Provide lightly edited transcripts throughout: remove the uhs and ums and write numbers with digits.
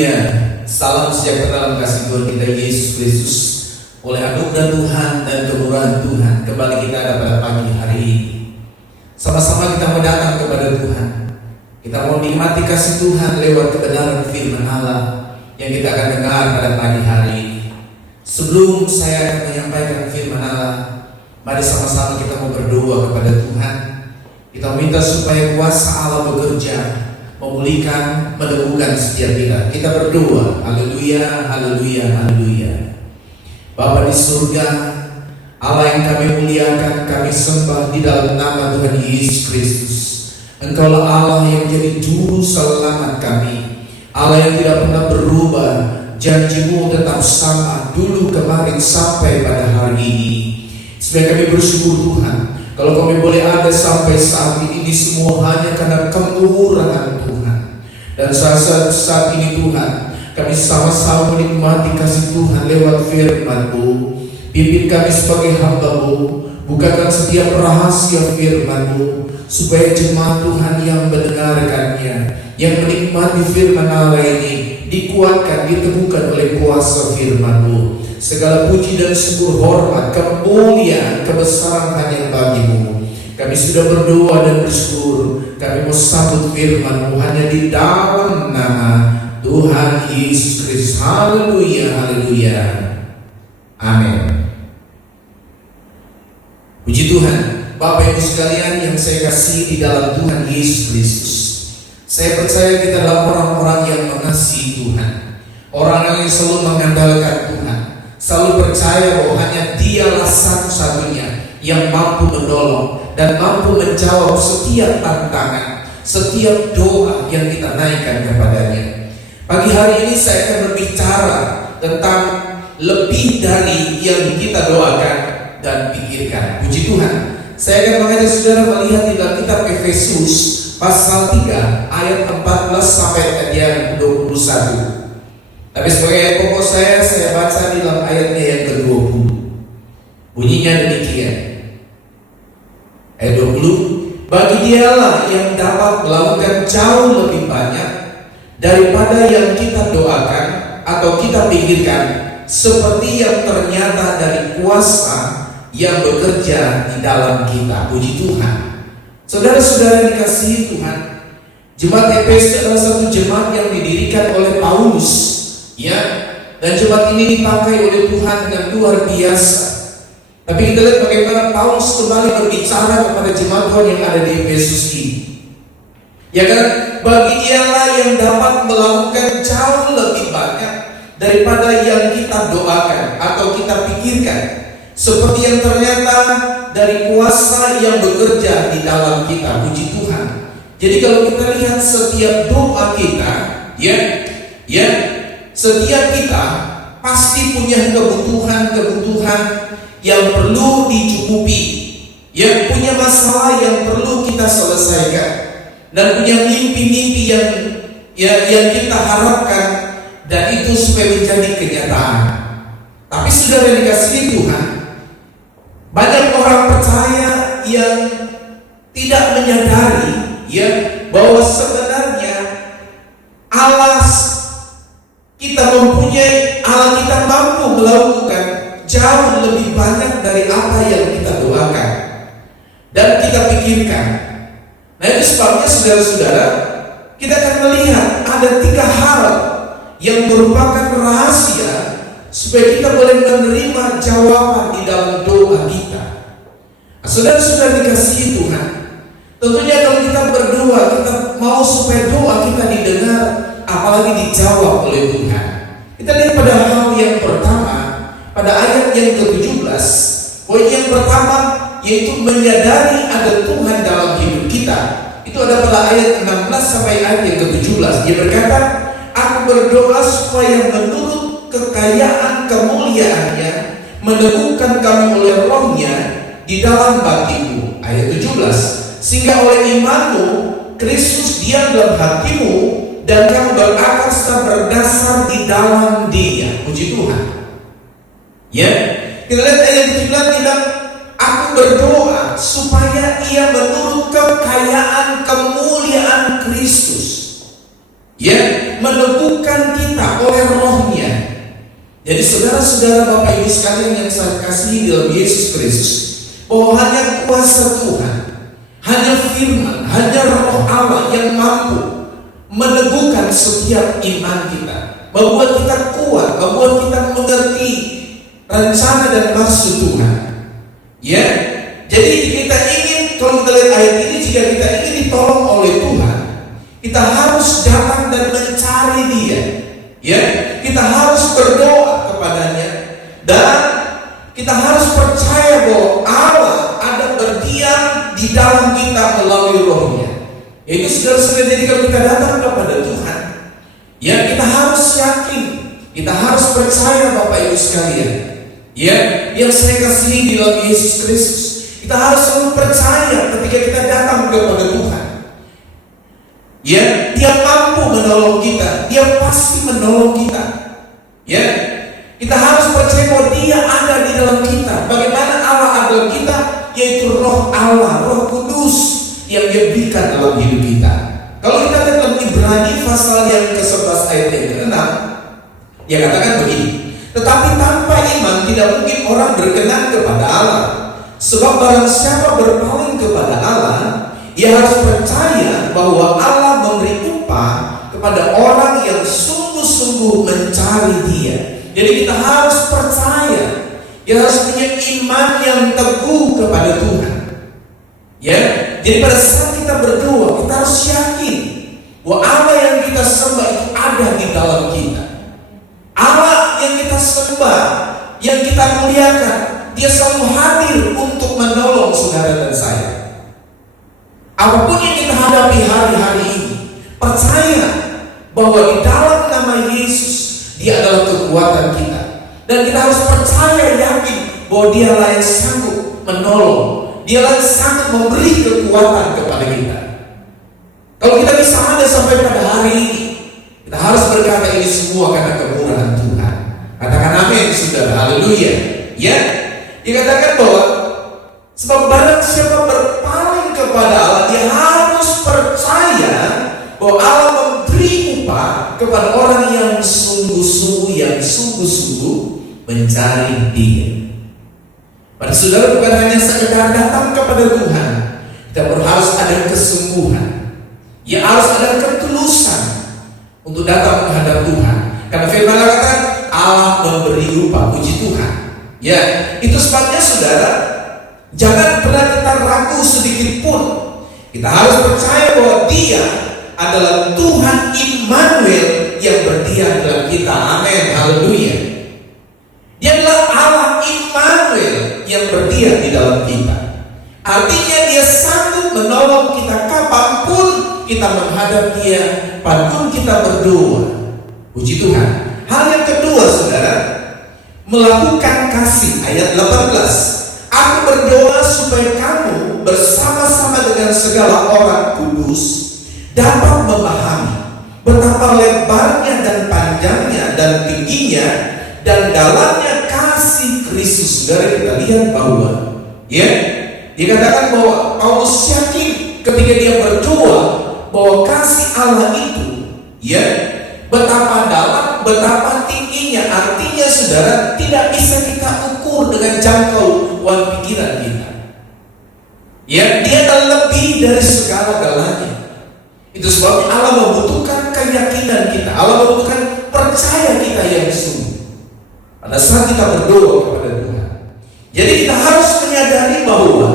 Haleluya. Salam sejahtera dalam kasih Tuhan kita Yesus Kristus. Oleh anugerah Tuhan dan kemurahan Tuhan, kembali kita ada pada pagi hari ini. Sama-sama kita mau datang kepada Tuhan. Kita mau nikmati kasih Tuhan lewat kebenaran firman Allah yang kita akan dengar pada pagi hari ini. Sebelum saya akan menyampaikan firman Allah, mari sama-sama kita mau berdoa kepada Tuhan. Kita minta supaya kuasa Allah bekerja, memulihkan, meneguhkan setiap kita. Kita berdoa. Haleluya, haleluya, haleluya. Bapa di surga, Allah yang kami muliakan, kami sembah di dalam nama Tuhan Yesus Kristus. Engkaulah Allah yang menjadi juru selamat kami, Allah yang tidak pernah berubah. Janjimu tetap sama dulu, kemarin, sampai pada hari ini. Supaya kami bersyukur Tuhan, kalau kami boleh ada sampai saat ini semua hanya karena kemurahan Tuhan. Dan saat ini Tuhan, kami sama-sama menikmati kasih Tuhan lewat firman-Mu. Pimpin kami sebagai hamba-Mu, bukakan setiap rahasia firman-Mu, supaya jemaat Tuhan yang mendengarkannya, yang menikmati firman Allah ini, dikuatkan, diteguhkan oleh kuasa firman-Mu. Segala puji dan syukur, hormat, kemuliaan, kebesaran hanya bagi-Mu. Kami sudah berdoa dan bersyukur. Kami mau sambut firman-Mu hanya di dalam nama Tuhan Yesus Kristus. Haleluya, haleluya, amin. Puji Tuhan. Bapak Ibu sekalian yang saya kasih di dalam Tuhan Yesus Kristus, saya percaya kita adalah orang-orang yang mengasihi Tuhan, orang yang selalu mengandalkan Tuhan, selalu percaya bahwa hanya Dialah satu-satunya yang mampu menolong dan mampu menjawab setiap tantangan, setiap doa yang kita naikkan kepadanya. Pagi hari ini saya akan berbicara tentang lebih dari yang kita doakan dan pikirkan. Puji Tuhan. Saya akan mengajak saudara melihat di dalam kitab Efesus pasal 3 ayat 14 sampai ayat 21. Tapi sebagai ayat pokok saya baca di dalam ayatnya yang ke-20. Bunyinya demikian. Ayat 20. Bagi Dialah yang dapat melakukan jauh lebih banyak daripada yang kita doakan atau kita pikirkan, seperti yang ternyata dari kuasa yang bekerja di dalam kita. Puji Tuhan. Saudara-saudara dikasihi Tuhan, jemaat Efesus adalah satu jemaat yang didirikan oleh Paulus, ya, dan jemaat ini dipakai oleh Tuhan dengan luar biasa. Tapi kita lihat bagaimana Paulus kembali berbicara kepada jemaat Tuhan yang ada di Efesus ini. Ya kan, bagi Dialah yang dapat melakukan jauh lebih banyak daripada yang kita doakan atau kita pikirkan, seperti yang ternyata dari kuasa yang bekerja di dalam kita. Puji Tuhan. Jadi kalau kita lihat setiap doa kita, ya, setiap kita pasti punya kebutuhan yang perlu dicukupi, yang punya masalah yang perlu kita selesaikan, dan punya mimpi-mimpi yang kita harapkan, dan itu supaya menjadi kenyataan. Tapi saudara yang dikasihi Tuhan, banyak orang percaya yang tidak menyadari, ya, bahwa sebenarnya Allah kita mempunyai, Allah kita mampu melakukan jauh lebih banyak dari apa yang kita doakan dan kita pikirkan. Nah, itu sebabnya saudara-saudara, kita akan melihat ada 3 hal yang merupakan rahasia supaya kita boleh menerima jawaban di dalam doa kita. Saudara-saudara dikasihi Tuhan, tentunya kalau kita berdoa, kita mau supaya doa kita didengar, apalagi dijawab oleh Tuhan. Kita lihat pada hal yang pertama, pada ayat yang ke-17. Poin yang pertama yaitu menyadari ada Tuhan dalam hidup kita. Itu ada pada ayat 16 sampai ayat yang ke-17. Dia berkata, aku berdoa supaya menurut kekayaan kemuliaannya meneguhkan kami oleh rohnya di dalam bagimu. Ayat 17. Sehingga oleh imanmu Kristus diam dalam hatimu dan kamu berakar serta berdasar di dalam Dia. Puji Tuhan. Ya, kita lihat ayat 17 bilang, aku berdoa supaya ia menurut kekayaan kemuliaan Kristus. Ya, meneguhkan kita oleh rohnya. Jadi saudara-saudara, Bapak Ibu sekalian yang saya kasihi dalam Yesus Kristus, bahwa hanya kuasa Tuhan, hanya firman, hanya roh Allah yang mampu meneguhkan setiap iman kita, membuat kita kuat, membuat kita mengerti rencana dan maksud Tuhan. Ya, jadi kita ingin, kalau kita lihat ayat ini, jika kita ingin ditolong oleh Tuhan, kita harus datang dan mencari Dia. Ya, kita harus berdoa kepadanya, dan kita harus percaya bahwa Allah ada berdiam di dalam kita melalui rohnya. Itu saudara-saudara, jadi kalau kita datang kepada Tuhan, ya kita harus yakin, kita harus percaya Bapak Ibu sekalian, ya yang saya kasihi di dalam Yesus Kristus. Kita harus selalu percaya ketika kita datang kepada Tuhan. Ya, Dia mampu menolong kita, Dia pasti menolong kita. Ya, kita harus percaya bahwa Dia ada di dalam kita. Bagaimana Allah ada dalam kita? Yaitu Roh Allah, Roh Kudus yang Dia berikan dalam hidup kita. Kalau kita lihat dalam Ibrani pasal yang ke-11 ayat yang ke-6, Dia katakan begini: tetapi tanpa iman tidak mungkin orang berkenan kepada Allah. Sebab barang siapa berpaling kepada Allah, ia harus percaya bahwa Allah memberi upah kepada orang yang sungguh-sungguh mencari Dia. Jadi kita harus percaya, kita harus punya iman yang teguh kepada Tuhan. Ya, jadi pada saat kita berdoa, kita harus yakin bahwa Allah yang kita sembah itu ada di dalam kita. Allah yang kita sembah, yang kita muliakan, Dia selalu hadir untuk menolong saudara dan saya. Apapun yang kita hadapi hari-hari ini, percaya bahwa di dalam nama Yesus, Dia adalah kekuatan kita. Dan kita harus percaya, yakin bahwa Dialah yang sanggup menolong, Dialah yang sanggup memberi kekuatan kepada kita. Kalau kita bisa ada sampai pada hari ini, kita harus berkata ini semua karena kemurahan Tuhan. Katakan amin, saudara. Haleluya. Ya, dikatakan bahwa sebab barang siapa berpaling kepada Allah, dia harus percaya bahwa Allah memberi upah kepada orang yang sungguh-sungguh mencari Dia. Pada saudara, bukan hanya sekedar datang kepada Tuhan, kita harus ada kesungguhan. Ya, harus ada ketulusan untuk datang menghadap Tuhan. Karena firman Allah katakan Allah memberi upah. Puji Tuhan. Ya, itu sebabnya saudara, jangan pernah kita ragu sedikit pun. Kita harus percaya bahwa Dia adalah Tuhan Immanuel yang berdiam dalam kita. Amin. Haleluya. Dia adalah Allah Immanuel yang berdiam di dalam kita. Artinya Dia sanggup menolong kita kapanpun kita menghadap Dia, kapanpun kita berdoa. Puji Tuhan. Hal yang kedua saudara, melakukan kasih. Ayat 18. Aku berdoa supaya kamu bersama-sama dengan segala orang kudus dapat memahami betapa lebarnya dan panjangnya dan tingginya dan dalamnya kasih Kristus. Saudara, kita lihat bahwa ya, dikatakan bahwa Paulus yakin ketika dia berdoa bahwa kasih Allah itu ya betapa dalam, betapa tingginya. Artinya saudara, tidak bisa kita ukur dengan jangkauan pikiran kita. Ya, Dia adalah lebih dari segala-galanya. Itu sebabnya Allah membutuhkan keyakinan kita, Allah membutuhkan percaya kita yang sungguh pada saat kita berdoa kepada Tuhan. Jadi kita harus menyadari bahwa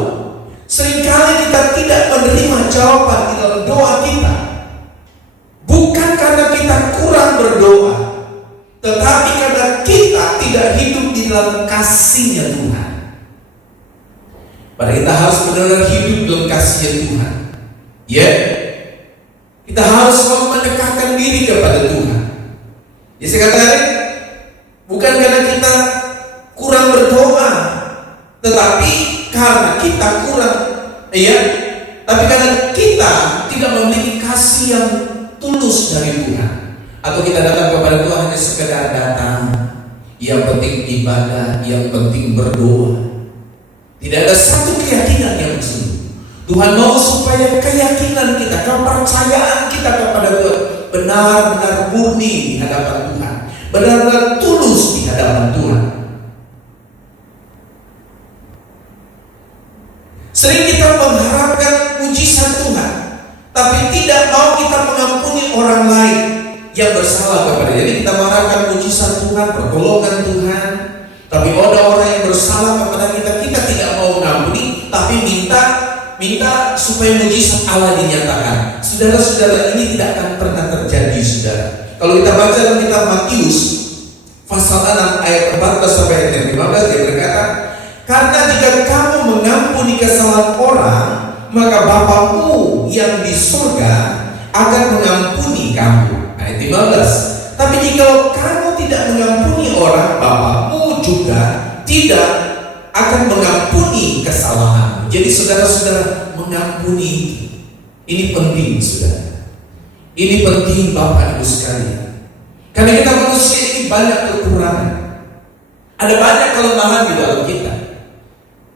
seringkali kita tidak menerima jawaban di dalam doa kita, bukan karena kita kurang berdoa, tetapi karena kita tidak hidup di dalam kasih-Nya Tuhan. Pada kita harus benar-benar hidup dalam kasih-Nya Tuhan. Ya, kita harus selalu mendekatkan diri kepada Tuhan. Jadi saya katakan, bukan karena kita kurang berdoa, tetapi karena kita kurang, ya, tapi karena kita tidak memiliki kasih yang tulus dari Tuhan. Atau kita datang kepada Tuhan hanya sekedar datang, yang penting ibadah, yang penting berdoa. Tidak ada satu keyakinan yang sungguh. Tuhan mau supaya keyakinan kita, kepercayaan kita kepada Tuhan benar-benar murni di hadapan Tuhan, benar-benar tulus di hadapan Tuhan. Sering kita mengharapkan mujizat Tuhan, tapi tidak mau kita mengampuni orang lain yang bersalah kepada. Jadi kita mengharapkan mujizat Tuhan, pertolongan Tuhan, tapi ada orang yang bersalah kepada kita, kita tidak mau mengampuni, tapi minta supaya mujizat Allah dinyatakan. Saudara-saudara, ini tidak akan pernah terjadi, saudara. Kalau kita baca dalam kitab Matius pasal 6 ayat 14 sampai ayat 15, dia berkata, karena jika kamu mengampuni kesalahan orang, maka Bapamu yang di surga akan mengampuni kamu. Ayat 15. Tapi jika kamu tidak mengampuni orang, Bapamu juga tidak akan mengampuni kesalahan. Jadi saudara-saudara, mengampuni ini penting, saudara. Ini penting Bapak Ibu sekalian. Karena kita manusia ini banyak kekurangan. Ada banyak kelemahan di dalam kita.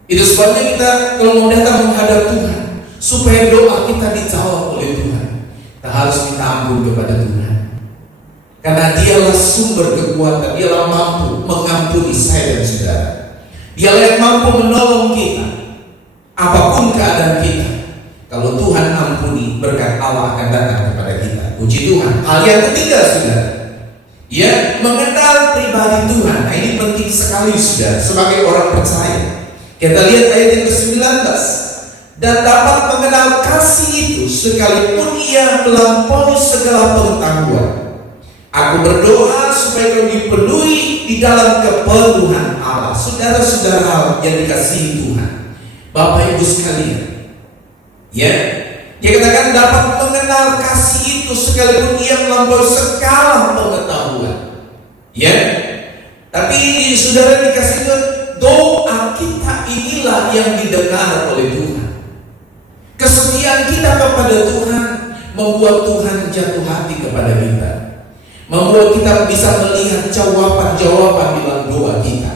Itu sebabnya kita kalau mau datang menghadap Tuhan, supaya doa kita dijawab oleh Tuhan, kita harus minta ampun kepada Tuhan. Karena Dialah sumber kekuatan, Dialah mampu mengampuni saya dan saudara. Dialah yang mampu menolong kita apapun keadaan kita. Kalau Tuhan ampuni, berkat Allah akan datang kepada kita. Puji Tuhan. Hal yang ketiga, saudara, ya, mengenal pribadi Tuhan. Nah, ini penting sekali, saudara, sebagai orang percaya. Kita lihat ayat yang ke-19. Dan dapat mengenal kasih itu sekalipun ia melampaui segala pengetahuan. Aku berdoa supaya kau dipenuhi di dalam kepenuhan Allah. Saudara-saudara yang dikasihi Tuhan, Bapak Ibu sekalian, ya, dia katakan dapat mengenal kasih itu sekalipun ia melampaui segala pengetahuan. Ya, tapi ini saudara dikasih Tuhan, doa kita inilah yang didengar oleh Tuhan. Kesetiaan kita kepada Tuhan membuat Tuhan jatuh hati kepada kita, membuat kita bisa melihat jawaban-jawaban di dalam doa kita.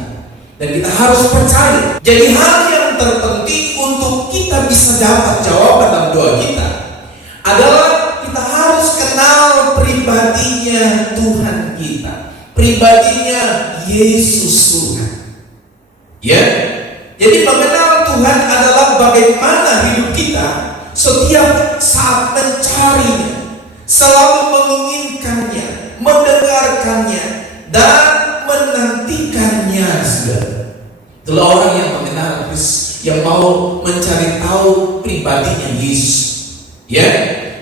Dan kita harus percaya. Jadi hal yang terpenting untuk kita bisa dapat jawaban dalam doa kita adalah kita harus kenal pribadinya Tuhan kita, pribadinya Yesus Tuhan. Ya, jadi mengenal Tuhan adalah bagaimana hidup kita setiap saat mencarinya, selalu menginginkannya, mendengarkannya, dan menantikannya. Itulah orang yang mengenal Kristus, yang mau mencari tahu pribadinya Yesus. Ya,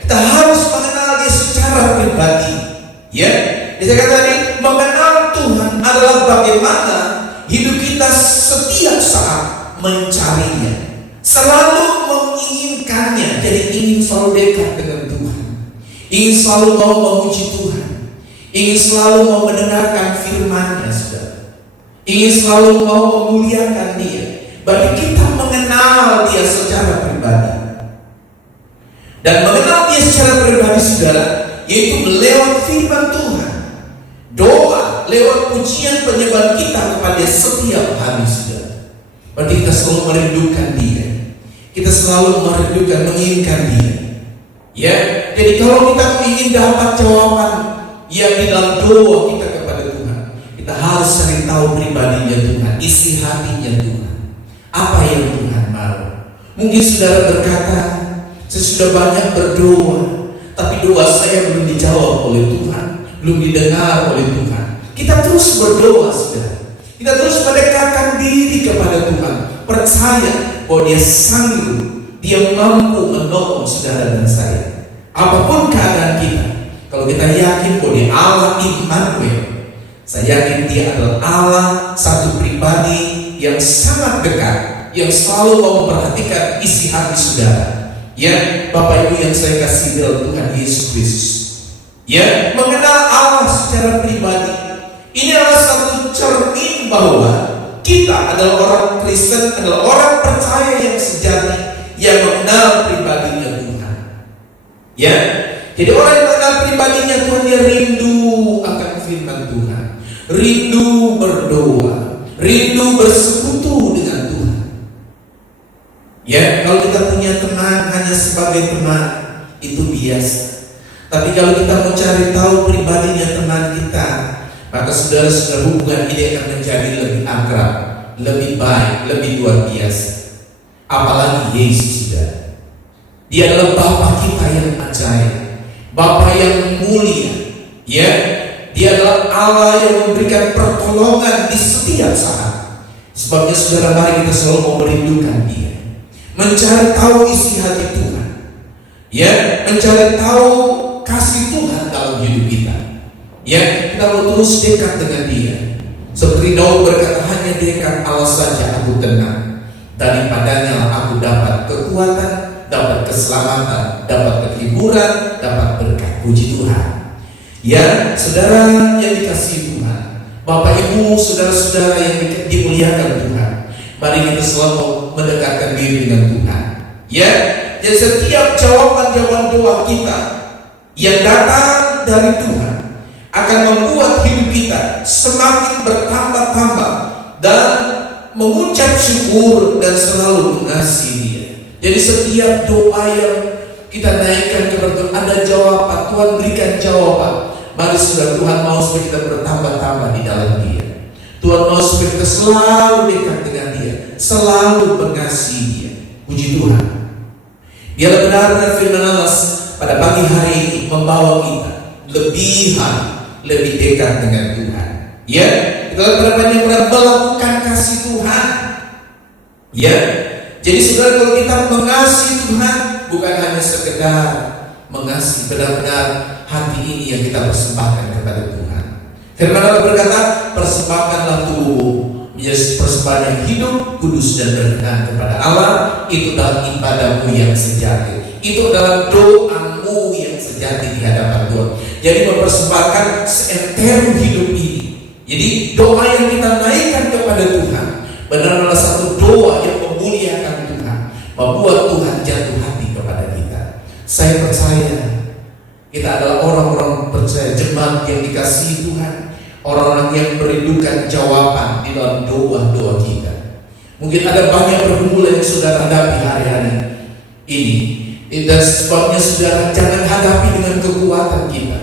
kita harus mengenal Dia secara pribadi. Ya, saya kata tadi, mengenal Tuhan adalah bagaimana hidup kita setiap saat mencarinya, selalu menginginkannya. Jadi ingin selalu dekat dengan Tuhan, ingin selalu mau memuji Tuhan, ingin selalu mau mendengarkan firman-Nya, saudara. Ingin selalu mau memuliakan Dia. Berarti kita mengenal Dia secara pribadi. Dan mengenal Dia secara pribadi, saudara, yaitu lewat firman Tuhan, doa, lewat pujian penyembahan kita kepada setiap hari, saudara. Berarti kita selalu merindukan Dia. Kita selalu merindukan, menginginkan Dia. Ya, jadi kalau kita ingin dapat jawaban yang di dalam doa kita kepada Tuhan, kita harus cari tahu pribadinya Tuhan, isi hatinya Tuhan, apa yang Tuhan mau. Mungkin saudara berkata, saya sudah banyak berdoa, tapi doa saya belum dijawab oleh Tuhan, belum didengar oleh Tuhan. Kita terus berdoa, saudara. Kita terus mendekatkan diri kepada Tuhan, percaya bahwa Dia sanggup, Dia mampu menolong saudara dan saya. Apapun keadaan kita, kalau kita yakin bahwa Dia Allah Immanuel, saya yakin Dia adalah Allah satu pribadi yang sangat dekat, yang selalu mau memperhatikan isi hati saudara. Ya, Bapak Ibu yang saya kasih dalam Tuhan Yesus Kristus. Ya, mengenal Allah secara pribadi, ini adalah satu cermin bahwa kita adalah orang Kristen, adalah orang percaya yang sejati, yang mengenal pribadinya Tuhan. Ya, jadi orang yang mengenal pribadinya Tuhan, dia rindu akan firman Tuhan, rindu berdoa, rindu bersekutu dengan Tuhan. Ya, kalau kita punya teman hanya sebagai teman, itu biasa. Tapi kalau kita mau cari tahu pribadinya teman kita, maka saudara-saudara, hubungan ini akan menjadi lebih akrab, lebih baik, lebih luar biasa. Apalagi Yesus sudah. Dia adalah Bapa kita yang ajaib, Bapa yang mulia. Ya, Dia adalah Allah yang memberikan pertolongan di setiap saat. Sebabnya saudara, mari kita selalu mau merindukan Dia, mencari tahu isi hati Tuhan. Ya, mencari tahu kasih Tuhan dalam hidup kita. Ya, kita mau terus dekat dengan Dia. Seperti Daud berkata, hanya dekat Allah saja aku tenang. Daripadanya aku dapat kekuatan, dapat keselamatan, dapat kehiburan, dapat berkat. Puji Tuhan. Ya, saudara yang dikasihi Tuhan, Bapak Ibu, saudara-saudara yang dimuliakan Tuhan, mari kita selalu mendekatkan diri dengan Tuhan. Ya, jadi setiap jawaban doa kita yang datang dari Tuhan akan membuat hidup kita semakin bertambah-tambah dan mengucap syukur dan selalu mengasihi Dia. Jadi setiap doa yang kita naikkan kepada Tuhan ada jawaban. Tuhan berikan jawaban. Mari saudara, Tuhan mau supaya kita bertambah-tambah di dalam Dia. Tuhan mau supaya kita selalu dekat dengan Dia, selalu mengasihi Dia. Puji Tuhan. Dialah benar dan firman Allah pada pagi hari ini membawa kita lebih dekat dengan Tuhan. Ya, itulah pada yang pernah melakukan kasih Tuhan. Ya, jadi saudara, kalau kita mengasihi Tuhan bukan hanya sekedar mengasihi, benar-benar hati ini yang kita persembahkan kepada Tuhan. Firman Allah berkata, persembahkanlah tubuh menjadi persembahan yang hidup, kudus dan berkenan kepada Allah. Itu dalam ibadahmu yang sejati. Itu dalam doamu yang sejati di hadapan Tuhan. Jadi mempersembahkan seantero hidup ini. Jadi doa yang kita naikkan kepada Tuhan benar-benar satu doa yang memuliakan Tuhan, membuat Tuhan jatuh hati kepada kita. Saya percaya kita adalah orang-orang percaya jemaat yang dikasihi Tuhan, orang-orang yang merindukan jawaban di dalam doa-doa kita. Mungkin ada banyak pergumulan yang saudara hadapi hari-hari ini, dan sebabnya saudara jangan hadapi dengan kekuatan kita.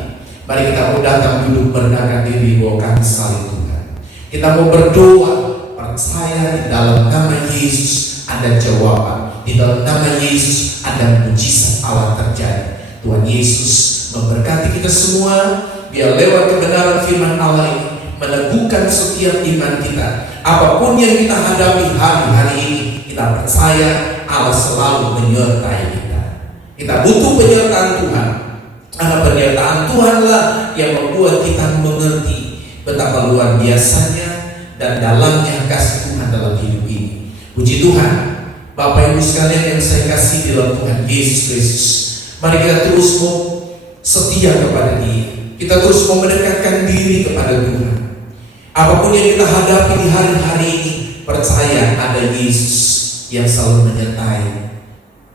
Mari kita mau datang duduk merendahkan diri bahwa kami salib Tuhan. Kita mau berdoa, percaya di dalam nama Yesus ada jawaban. Di dalam nama Yesus ada mujizat Allah terjadi. Tuhan Yesus memberkati kita semua. Biar lewat kebenaran firman Allah ini meneguhkan setiap iman kita. Apapun yang kita hadapi hari-hari ini, kita percaya Allah selalu menyertai kita. Kita butuh penyertaan Tuhan. Karena penyertaan Tuhanlah yang membuat kita mengerti betapa luar biasanya dan dalamnya kasih Tuhan dalam hidup ini. Puji Tuhan, Bapak Ibu sekalian yang saya kasih di dalam Tuhan Yesus Kristus, mari kita terus mau setia kepada Dia. Kita terus mau mendekatkan diri kepada Tuhan. Apapun yang kita hadapi di hari-hari ini, percaya ada Yesus yang selalu menyertai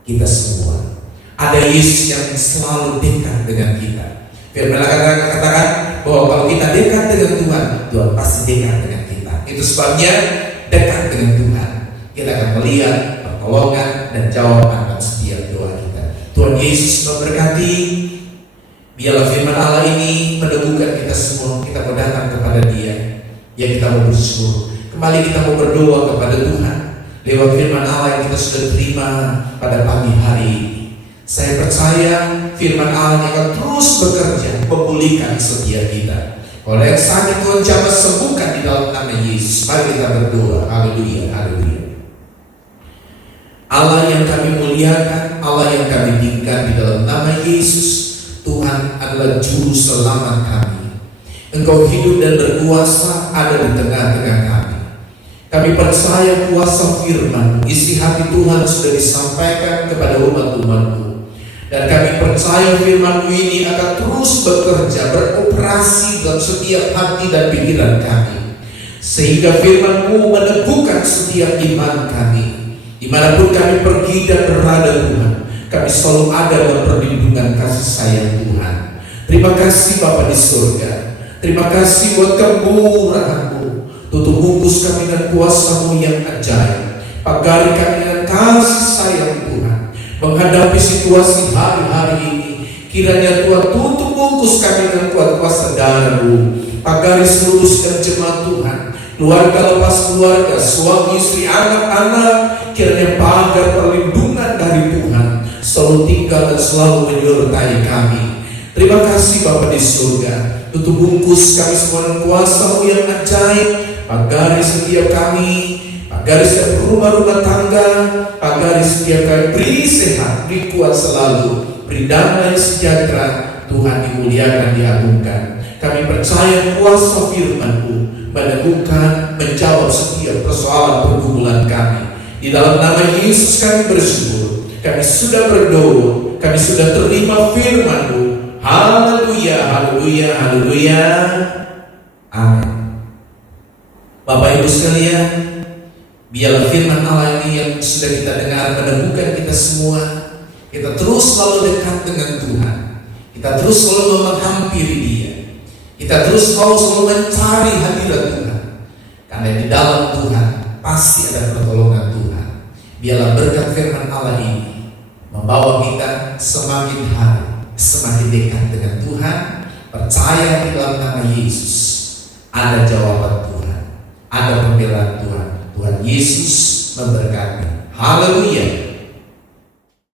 kita semua. Ada Yesus yang selalu dekat dengan kita. Firman Allah katakan bahwa kalau kita dekat dengan Tuhan, Tuhan pasti dekat dengan kita. Itu sebabnya dekat dengan Tuhan, kita akan melihat pertolongan dan jawaban dalam setiap doa kita. Tuhan Yesus memberkati. Biarlah firman Allah ini meneguhkan kita semua. Kita mau datang kepada Dia, ya kita mau bersyukur. Kembali kita mau berdoa kepada Tuhan lewat firman Allah yang kita sudah terima pada pagi hari ini. Saya percaya firman Allah akan terus bekerja memulihkan setiap kita. Oleh yang sakit Tuhan jamah sembuhkan di dalam nama Yesus. Mari kita berdoa. Haleluya, haleluya. Allah yang kami muliakan, Allah yang kami tinggikan di dalam nama Yesus. Tuhan adalah juru selamat kami. Engkau hidup dan berkuasa ada di tengah-tengah kami. Kami percaya kuasa firman, isi hati Tuhan sudah disampaikan kepada umat-umat-Mu. Dan kami percaya firman-Mu ini akan terus bekerja, beroperasi dalam setiap hati dan pikiran kami. Sehingga firman-Mu meneguhkan setiap iman kami. Dimanapun kami pergi dan berada Tuhan, kami selalu ada dalam perlindungan kasih sayang Tuhan. Terima kasih Bapa di surga. Terima kasih buat kemurahan-Mu. Tutup bungkus kami dengan kuasa-Mu yang ajaib. Pagari kami dengan kasih sayang Tuhan. Menghadapi situasi hari-hari ini, Kiranya Tuhan tutup bungkus kami dengan kuat kuasa darah-Mu. Pagari seluluskan jemaat Tuhan, keluarga lepas keluarga, suami istri, anak-anak. Kiranya pagar perlindungan dari Tuhan selalu tinggal dan selalu menyertai kami. Terima kasih Bapa di surga. Tutup bungkus kami semua dengan kuasa-Mu yang ajaib. Pagari setiap kami, pagari setiap rumah-rumah tangga, pagari setiap kami. Beri sehat, beri kuat selalu, beri damai sejahtera. Tuhan dimuliakan, diagungkan. Kami percaya kuasa firman-Mu meneguhkan, menjawab setiap persoalan pergumulan kami. Di dalam nama Yesus kami bersyukur. Kami sudah berdoa, kami sudah terima firman-Mu. Haleluya, haleluya, haleluya. Amin. Bapak Ibu sekalian, biarlah firman Allah ini yang sudah kita dengar meneguhkan kita semua. Kita terus selalu dekat dengan Tuhan. Kita terus selalu menghampiri Dia. Kita terus selalu mencari hadirat Tuhan. Karena di dalam Tuhan pasti ada pertolongan Tuhan. Biarlah berkat firman Allah ini membawa kita semakin hari semakin dekat dengan Tuhan. Percaya di dalam nama Yesus ada jawaban